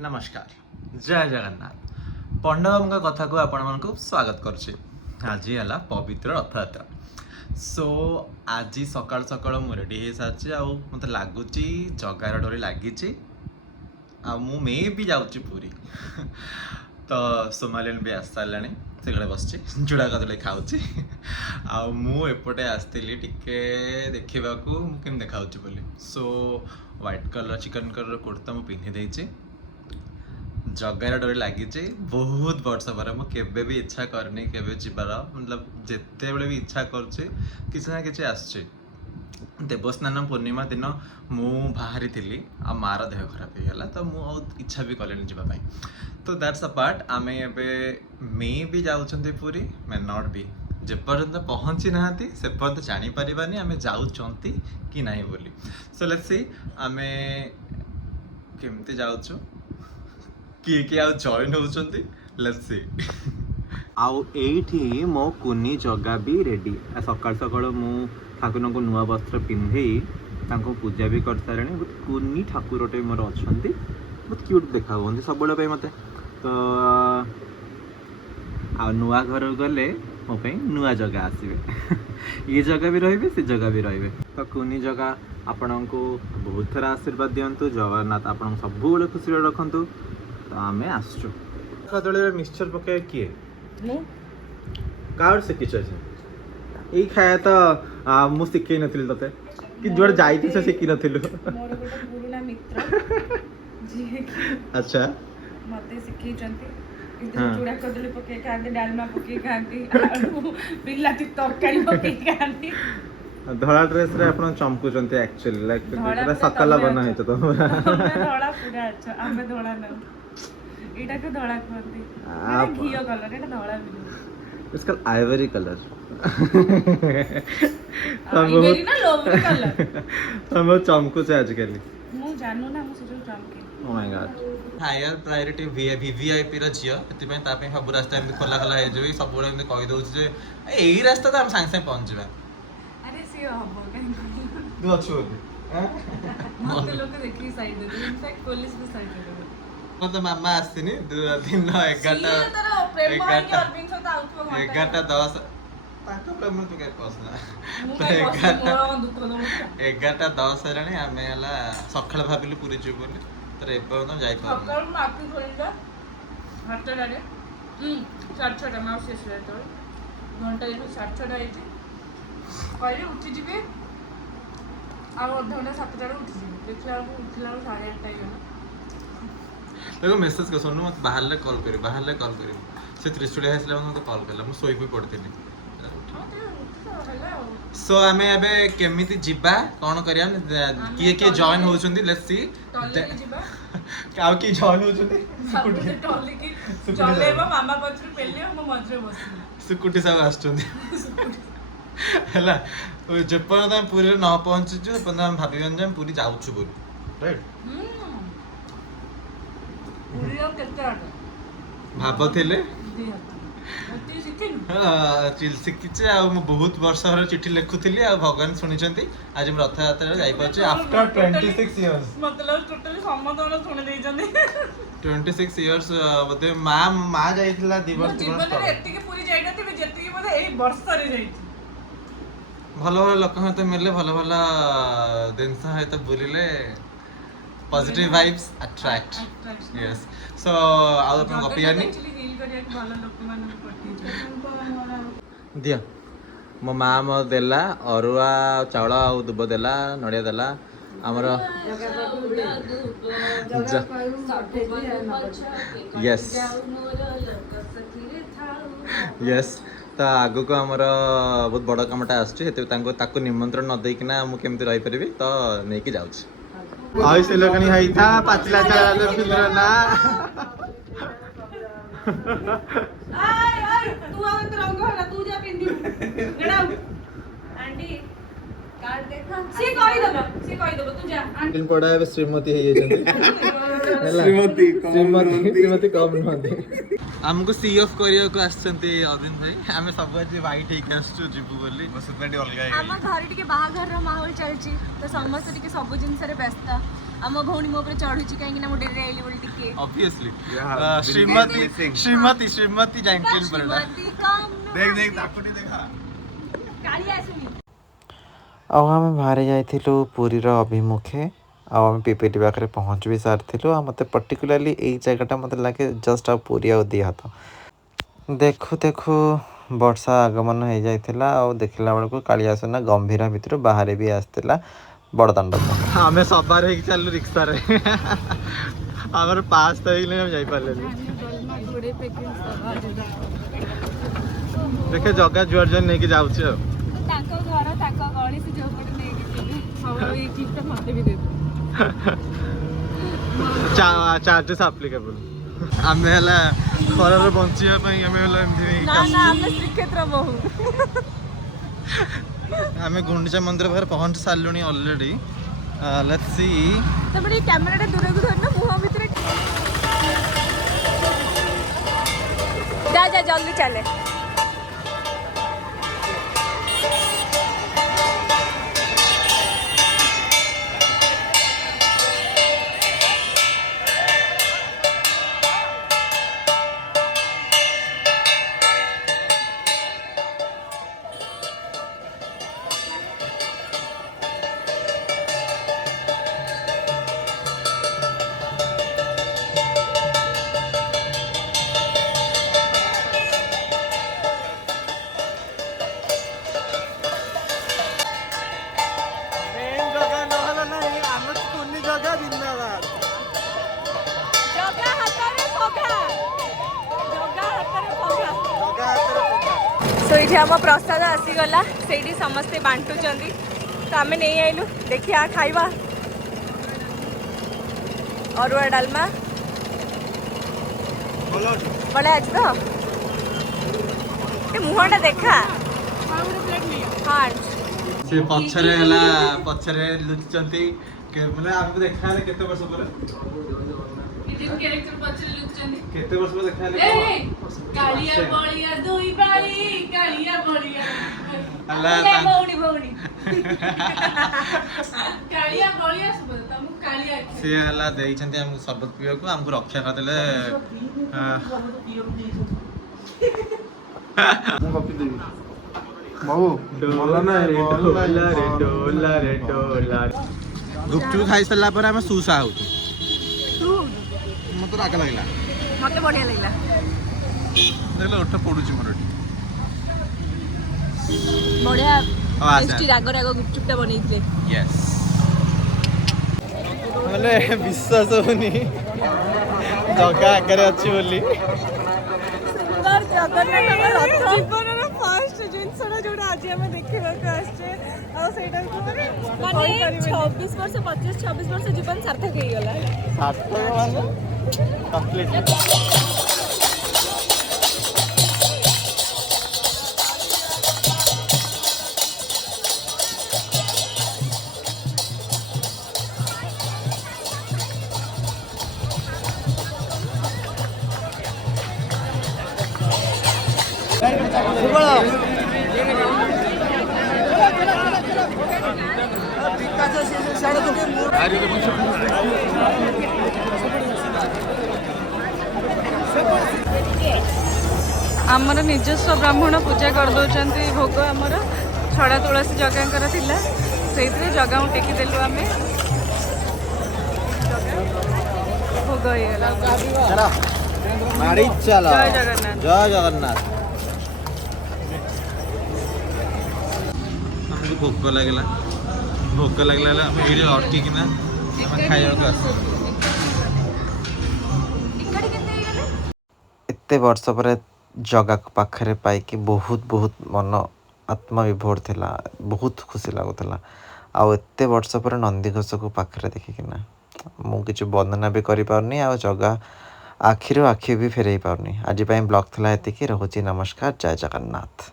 नमस्कार जय जगन्नाथ पंडा कथा को आपण मन स्वागत करुच्ची। आज है पवित्र रथयात्रा। सो आज सकाल सकाल मु रेडी हो सारी मत लगुच जगार डोरी लगी मु मे भी जाऊँगी पुरी तो सोमालियन भी आस सारा से बस चूड़ा कदली खाऊँगी आउटे आसती टिके देखा केम देखा बोली। So white colour chicken colour कुर्ता मुझे पिंधि देती जगार डोरी लगी बहुत वर्ष पर मुझे भी इच्छा करनी केवे जीवार मतलब जिते बड़े भी इच्छा कर कि आस देवस्नान पूर्णिमा दिन मु बाहरी थी आ मार देह खराब होगा तो मुझे इच्छा भी कले जावाई। तो दैट्स अ पार्ट आम मे भी जाऊँच पूरी मे नॉट भी जेपर्यंत पहुँची ना से पर्यंत जानीपारानी आम जाऊँच कि ना बोली। सो लेट्स सी आम केमती जाऊँ किए किए आउ जॉइन होउछंती लेट्स सी। आउ एठी मो कुनी जगह भी रेडी सकाल सकाल मु ठाकुर को नुआ वस्त्र पिंधे तांको पूजा भी कर सारे बहुत कुनी ठाकुरटे मोर अछंती बहुत क्यूट देखा होंती सब पे मते। तो आ नुआ घर गले मो पे नुआ जगह आसीबे ये जगह भी रहिबे से जगह भी रहिबे। तो कुनी जगह आपण को बहुत थरा आशीर्वाद दियंतु जगन्नाथ आपण सब बेले खुशी रखंतु। तो आम आसचु कदली मिक्सचर पकाए किए कार शिखी यही खाया तो मु शिखे नी ते कि जुआड़े जाई से शिखी नथिलु मोर गोटे पुराना मित्र अच्छा मते शिखै चंती चूड़ा कदली पके खाती डालमा पके खाती आलू बिलाती तरकारी पके खाती धड़ा ड्रेस रे आपण चमकुचंती एक्चुअली लाइक पूरा सकला बना है तो धड़ा पूरा अच्छा आमे धड़ा न एटा को धड़ा कहती एटा घियो कलर एटा धड़ा भी इसका आइवरी कलर आइवरी ना लोवरी कलर हम चमकु से आजकल मु जानू ना मु सोचो चमके oh my god higher priority VVIP रो जियो एति पे तापे सब रास्ता एमि खोला खोला हे जेबी सब बळे एमि कहि दउछ जे एही रास्ता तो हम संग संग पहुंच जबा। अरे सी हबो काहे तू अच्छो मते लोक देखि साइड दे इनफैक्ट पुलिस भी साइड दे तो मामा आस्तिनी दिन 11टा 11:10 ताको प्रेम तू के पसना 11:10 हेलानी आमे हला सखळ भाबिलु पुरी जीव बोली तर एबे न जाई पार सकाळ मापी थोड़ीला हट डाले 6:30 माउ शेष रे तो घंटा ये 6:30 आइती पहिले उठी जिबे आ अध घंटा 7:00 उठी जिबे देखला उठला 8:30 गला देखो मेसेज कर सोनू मत बाहर ले कॉल करी से त्रिशुलिया हसले मते कॉल करला मु सोई भी पड़थिनी। सो हमें अबे केमिति जिबा कोन करिया किए किए जॉइन होचुंदी लेट्स सी काउ की जॉइन होचुंदी टॉली की चले मामा पत्र पेले हम मजरे बस सुकुटी सब आछुंदी हला जेपन हम पूरी न पहुंचछु पण हम भाबियन जे पूरी जाउछु बोली राइट पूरी और केते आटा भाबथिले अति सिखिन चिल शिखिचे आ बहुत वर्ष हर चिठी लिखुथिली आ भगवान सुनिचंती आज हम रथ यात्रा जाई पाछे आफ्टर 26 इयर्स मतलब टोटली सम्मतन सुनि देई जंदी 26 इयर्स बते मां जाईथिला दिवस जीवन रे एत्ती के पूरी जाई नथि जेत्ती के बोले एई वर्ष रे जाईछि भलो भलो लोक हते मिलले भलो भलो दिन सा है तो बुलिले पॉजिटिव वाइब्स अट्रैक्ट यस। सो आउ अपन कपियानी एक्चुअली हील करिया के भलो लोक माने पठी दिया मो मां मो देला अरुआ चावल आ दुब देला नडिया देला हमर यस यस तो आगु को हमर बहुत बड़ कामटा आछे ताको निमंत्रण न देकिना मु केमति रहि परबी तो नेकी जाउछ आई से लगनी है था पाचला चला फिर ना आय आय तू आवत रंग होला तू जा पिंदी गडाऊ आंटी कार्ड देखा सी कहि दबो तू जा आंटी पड़ा है श्रीमती है ये श्रीमती कम नहते आमको सी ऑफ करिया को आछंती अदिन भाई आमे सब आज वाइट हेक आछू जिबु बोली बस सेटमेंट अलगा हम घर टिके बाहाघर रो माहौल चलची तो समस्त टिके सब जिंस रे व्यस्त हम भौणी मो ऊपर चढ़ुची काहे कि ना मो डेरे आइली बोल टिके ऑब्वियसली श्रीमती जैंकलिन परडा देख ताकुनी देखा काली आसुनी ଆଉ ଆମେ ବାହାରି ଯାଇଥିଲୁ ପୁରୀର ଅଭିମୁଖେ ଆଉ ଆମେ ପିପିଲି ପାଖରେ ପହଞ୍ଚି ବି ସାରିଥିଲୁ ଆଉ ମୋତେ ପର୍ଟିକୁଲାରଲି ଏଇ ଜାଗାଟା ମୋତେ ଲାଗେ ଜଷ୍ଟ ଆଉ ପୁରୀ ଆଉ ଦୁଇ ହାତ ଦେଖୁ ଦେଖୁ ବର୍ଷା ଆଗମନ ହେଇଯାଇଥିଲା ଆଉ ଦେଖିଲା ବେଳକୁ କାଳିଆସୁନା ଗମ୍ଭୀର ଭିତରୁ ବାହାରେ ବି ଆସିଥିଲା ବଡ଼ଦାଣ୍ଡକୁ ଆମେ ସବାର ହେଇକି ଚାଲୁ ରିକ୍ସାରେ ଆମର ପାସ୍ ତ ହେଇଗଲେ ଆମେ ଯାଇପାରିଲେନି ଦେଖେ ଜଗା ଯୁଆଡେ ଯୁଆଡେ ନେଇକି ଯାଉଛି ଆଉ ତାଙ୍କ ଘର ତାଙ୍କ ଗଳି ସେ ଯୋଉ ପଟେ ନେଇକି ଯିବେ ଆଉ ଏଇ କ୍ଲିପଟା ମତେ ବି ଦେବେ ଚାର୍ଜେସ୍ ଆପ୍ଲିକେବୁଲ ଆମେ ହେଲା ଖରାରେ ବଞ୍ଚିବା ପାଇଁ ଆମେ ହେଲା ଏମିତି ନା ନା ଆମେ ଶ୍ରୀକ୍ଷେତ୍ର ବହୁ ଆମେ ଗୁଣ୍ଡିଚା ମନ୍ଦିର ପାଖରେ ପହଞ୍ଚି ସାରିଲୁଣି ଅଲରେଡି ଲେଟ୍ସ ସି ତମେ କ୍ୟାମେରାଟା ଦୂରକୁ ଧରନା ମୁହଁ ଭିତରେ ଯା ଯା ଜଲ୍ଦି ଚାଲେ सो ये आम प्रसाद आसीगला से समस्ते बांटुंट तो आम नहीं आइलु देखिया खाइबा अरुआ डालमा भले आज तो मुहटा देखा हाँ से पछरे हला पछरे लुचंती के माने आपको देखा है केते वर्ष पर जिन कैरेक्टर पछरे लुचंती केते वर्ष पर देखा है कालिया बलिया दुई भाई कालिया बलिया अल्लाह भौणी भौणी कालिया बलिया सब तम कालिया से हला देई छंती हमको शरबत पियो को हमको रक्षा कर देले ମୁଁ କପି ଦେବି ବାବୁ डोला रे डोला रे डोला गुपचुप खाई सला पर हम सुसा होती तू मत राग लागला मते बढ़िया लागला देखला उठ पडुची मोरटी बढ़िया आवाज टेस्टी राग राग गुपचुपटा बनेइଥିଲେ यस माने विश्वास होनी जगह आगे अच्छी बोली सुंदर जगन्नाथ रथ जीवनर फर्स्ट जिनसडा जोडा आज हम देखिबा को आछे आ सेटा को माने 26 वर्ष 25 26 वर्ष जीवन सार्थक हो गला सार्थक माने कंप्लीट आमर निजस्व ब्राह्मण पूजा कर दौरान भोग आमर छड़ा तुलसी जगांकर थिला से जगह टेकिदेलु आम भोग होगला मारी चला जय जगन्नाथ जय जगन्नाथ हमको भोक लगला हम ये अटकी किना हम खाइबा को आस एते वर्ष पर जगह पाखरे पाइकी बहुत बहुत मन आत्मविभोर थिला बहुत खुशी लगुला आउ एते वर्ष पर नंदीघोष को पाखरे देखिकिना मु किछ वर्णना भी करि पारनी आ जगह आखिर आखि भी फेरई पारनी आज ब्लॉग थिला एतिकी रहुची नमस्कार जय जगन्नाथ।